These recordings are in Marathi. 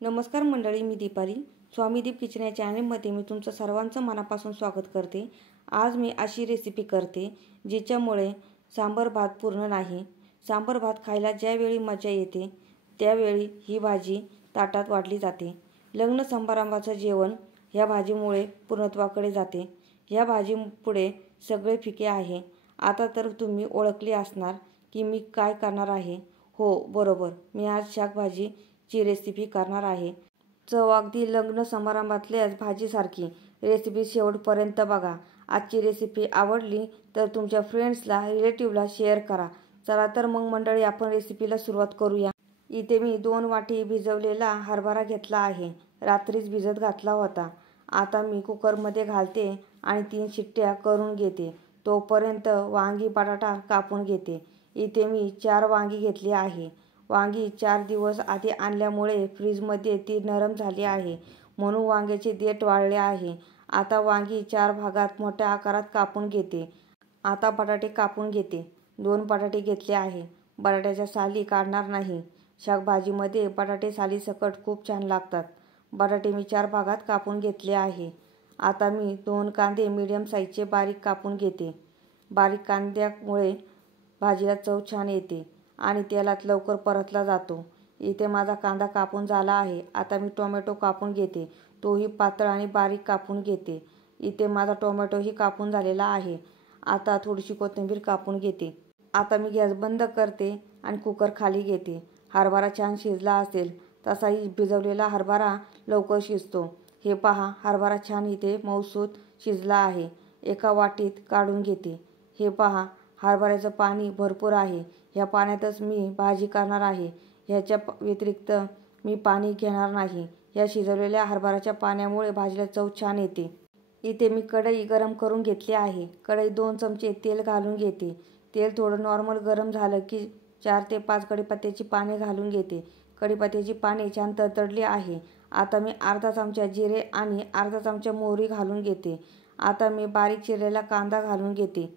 नमस्कार मंडळी, मी दीपाली. स्वामीदीप किचन या चॅनलमध्ये मी तुमचं सर्वांचं मनापासून स्वागत करते. आज मी अशी रेसिपी करते जिच्यामुळे सांबर भात पूर्ण नाही. सांबर भात खायला ज्यावेळी मजा येते त्यावेळी ही भाजी ताटात वाढली जाते. लग्न समारंभाचं जेवण ह्या भाजीमुळे पूर्णत्वाकडे जाते. ह्या भाजीपुढे सगळे फिके आहे. आता तर तुम्ही ओळखले असणार की मी काय करणार आहे. हो बरोबर, मी आज शाकभाजीची रेसिपी करणार आहे. चव अगदी लग्न समारंभातल्याच भाजीसारखी. रेसिपी शेवटपर्यंत बघा. आजची रेसिपी आवडली तर तुमच्या फ्रेंड्सला, रिलेटिव्हला शेअर करा. चला तर मग मंडळी, आपण रेसिपीला सुरुवात करूया. इथे मी 2 वाटी भिजवलेला हरभरा घेतला आहे. रात्रीच भिजत घातला होता. आता मी कुकरमध्ये घालते आणि 3 शिट्ट्या करून घेते. तोपर्यंत वांगी बटाटा कापून घेते. इथे मी 4 वांगी घेतली आहे. वांगी 4 दिवस आधी आणल्यामुळे फ्रीजमध्ये ती नरम झाली आहे, म्हणून वांग्याचे देठ वाळले आहे. आता वांगी 4 भागात मोठ्या आकारात कापून घेते. आता बटाटे कापून घेते. 2 बटाटे घेतले आहे. बटाट्याच्या साली काढणार नाही. शाकभाजीमध्ये बटाटे सालीसकट खूप छान लागतात. बटाटे मी 4 भागात कापून घेतले आहे. आता मी 2 कांदे मीडियम साईजचे बारीक कापून घेते. बारीक कांद्यामुळे भाजीला चव छान येते आणि तेलात लवकर परतला जातो. इथे माझा कांदा कापून झाला आहे. आता मी टोमॅटो कापून घेते. तोही पातळ आणि बारीक कापून घेते. इथे माझा टोमॅटोही कापून झालेला आहे. आता थोडीशी कोथिंबीर कापून घेते. आता मी गॅस बंद करते आणि कुकर खाली घेते. हरभरा छान शिजला असेल तसाही भिजवलेला हरभरा लवकर शिजतो. हे पहा, हरभरा छान इथे मऊसूत शिजला आहे. एका वाटीत काढून घेते. हे पहा, हरभऱ्याचं पाणी भरपूर आहे. ह्या पाण्यातच मी भाजी करणार आहे. ह्याच्या व्यतिरिक्त मी पाणी घेणार नाही. या शिजवलेल्या हरभऱ्याच्या पाण्यामुळे भाजीला चव छान येते. इथे मी कढई गरम करून घेतली आहे. कढईत 2 चमचे तेल घालून घेते. तेल थोडं नॉर्मल गरम झालं की 4 ते 5 कढीपत्त्याची पाने घालून घेते. कढीपत्त्याची पाने छान तडतडली आहे. आता मी अर्धा चमचा जिरे आणि अर्धा चमचा मोहरी घालून घेते. आता मी बारीक चिरलेला कांदा घालून घेते.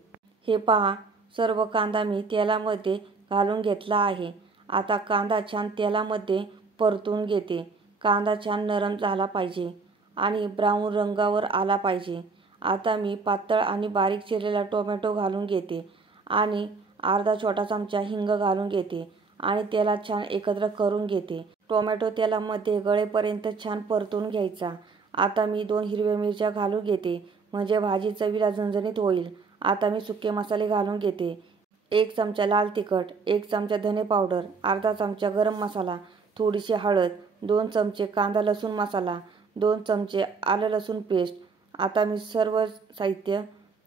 हे पहा, सर्व कांदा मी तेलामध्ये घालून घेतला आहे. आता कांदा छान तेलामध्ये परतून घेते. कांदा छान नरम झाला पाहिजे आणि ब्राऊन रंगावर आला पाहिजे. आता मी पातळ आणि बारीक चिरलेला टोमॅटो घालून घेते आणि अर्धा छोटा चमचा हिंग घालून घेते आणि त्याला छान एकत्र करून घेते. टोमॅटो तेलामध्ये गळेपर्यंत छान परतून घ्यायचा. आता मी 2 हिरव्या मिरच्या घालून घेते, म्हणजे भाजी चवीला झणझणीत होईल. आता मी सुके मसाले घालून घेते. 1 चमचा लाल तिखट, 1 चमचा धने पावडर, अर्धा चमचा गरम मसाला, थोडीशी हळद, 2 चमचे कांदा लसूण मसाला, 2 चमचे आलं लसूण पेस्ट. आता मी सर्व साहित्य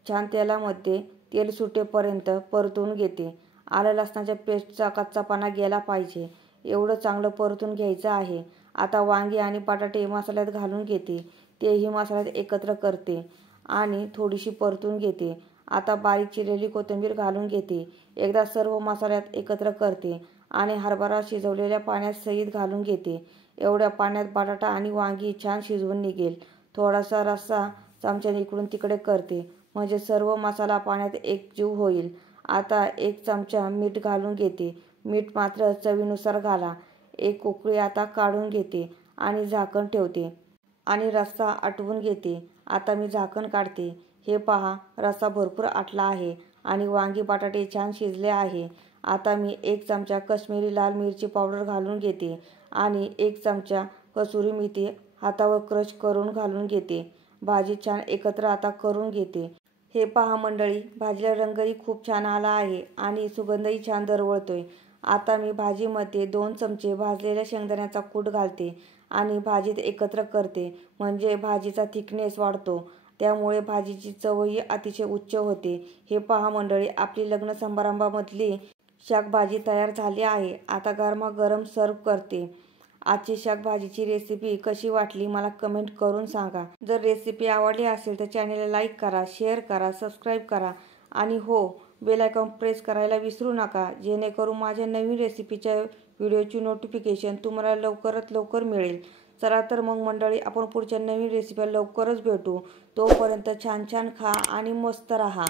छान तेलामध्ये तेल सुटेपर्यंत परतून घेते. आलं लसणाच्या पेस्टचा कच्चापणा गेला पाहिजे एवढं चांगलं परतून घ्यायचं आहे. आता वांगी आणि बटाटे मसाल्यात घालून घेते. तेही मसाल्यात एकत्र करते आणि थोडीशी परतून घेते. आता बारीक चिरलेली कोथिंबीर घालून घेते. एकदा सर्व मसाल्यात एकत्र करते आणि हरभरा शिजवलेल्या पाण्यात सहित घालून घेते. एवढ्या पाण्यात बटाटा आणि वांगी छान शिजवून निघेल. थोडासा रस्सा चमच्याने इकडून तिकडे करते, म्हणजे सर्व मसाला पाण्यात एकजीव होईल. आता 1 चमचा मीठ घालून घेते. मीठ मात्र चवीनुसार घाला. 1 उकळी आता काढून घेते आणि झाकण ठेवते आणि रस्सा आटवून घेते. आता मी झाकण काढते. हे पहा, रस्सा भरपूर आटला आहे आणि वांगी बटाटे छान शिजले आहे. आता मी 1 चमचा काश्मीरी लाल मिरची पावडर घालून घेते आणि 1 चमचा कसुरी मेथी हातावर क्रश करून घालून घेते. भाजी छान एकत्र आता करून घेते. हे पहा मंडळी, भाजीला रंगही खूप छान आला आहे आणि सुगंधही छान दरवळतोय. आता मी भाजीमध्ये 2 चमचे भाजलेल्या शेंगदाण्याचा कूट घालते आणि भाजीत एकत्र करते, म्हणजे भाजीचा थिकनेस वाढतो. त्यामुळे भाजीची चवही अतिशय उच्च होते. हे पहा मंडळी, आपली लग्न समारंभामधली शाकभाजी तयार झाली आहे. आता गरमागरम सर्व करते. आजची शाकभाजीची रेसिपी कशी वाटली मला कमेंट करून सांगा. जर रेसिपी आवडली असेल तर चॅनलला लाईक करा, शेअर करा, सबस्क्राईब करा आणि हो, बेल आयकॉन प्रेस करायला विसरू नका, जेणेकरून माझ्या नवीन रेसिपीच्या व्हिडिओची नोटिफिकेशन तुम्हाला लवकरात लवकर मिळेल. चला तर मग मंडळी, आपण पुढच्या नवीन रेसिपीला लवकरच भेटू. तोपर्यंत छान छान खा आणि मस्त राहा.